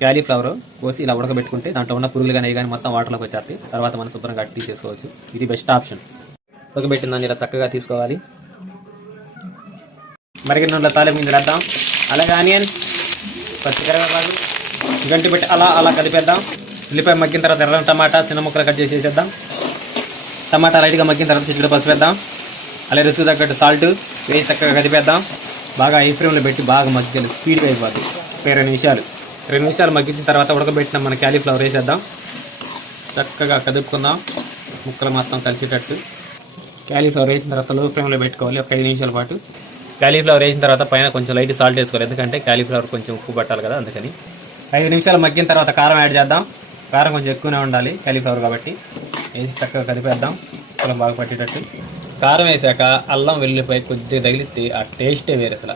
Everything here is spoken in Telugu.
క్యాలీఫ్లవర్ కోసి ఇలా ఉడకబెట్టుకుంటే దాంట్లో ఉన్న పురుగులు కానీ కానీ మొత్తం వాటర్లోకి వచ్చేస్తాయి. తర్వాత మనం శుభ్రంగా తీసేసుకోవచ్చు. ఇది బెస్ట్ ఆప్షన్. ఉడకబెట్టిన దాన్ని ఇలా చక్కగా తీసుకోవాలి. మరిగిన నూనెలో తాలింపు గింజలు వేద్దాం. అలాగే ఆనియన్, పచ్చికరివేపాకు గంటి పెట్టి అలా కలిపేద్దాం. ఉల్లిపాయ మగ్గిన తర్వాత ఎర్ర టమాటా చిన్న ముక్కలు కట్ చేసి వేసేద్దాం. టమాటా లైట్గా మగ్గిన తర్వాత చిక్కుడు పసుపు వేద్దాం. అలాగే రుచికి తగ్గట్టు సాల్ట్ వేసి చక్కగా కలిపేద్దాం. బాగా హై ఫ్లేమ్లో పెట్టి బాగా మగ్గాలి. స్పీడ్గా అయిపోతుంది. 2 నిమిషాలు మగ్గించిన తర్వాత ఉడకబెట్టిన మన క్యాలీఫ్లవర్ వేసేద్దాం. చక్కగా కదుపుకుందాం ముక్కలు మొత్తం కలిసేటట్టు. క్యాలీఫ్లవర్ వేసిన తర్వాత లో ఫ్లేమ్లో పెట్టుకోవాలి ఒక 5 నిమిషాల పాటు. క్యాలీఫ్లవర్ వేసిన తర్వాత పైన కొంచెం లైట్ సాల్ట్ వేసుకోవాలి. ఎందుకంటే క్యాలీఫ్లవర్ కొంచెం ఉప్పు పట్టాలి కదా, అందుకని. 5 నిమిషాలు మగ్గిన తర్వాత కారం యాడ్ చేద్దాం. కారం కొంచెం ఎక్కువనే ఉండాలి క్యాలీఫ్లవర్ కాబట్టి. వేసి చక్కగా కలిపేద్దాం ముక్కలు బాగా పట్టేటట్టు. కారం వేసాక అల్లం వెల్లుల్లిపాయ కొద్దిగా తగిలితే ఆ టేస్టే వేరే అసలు.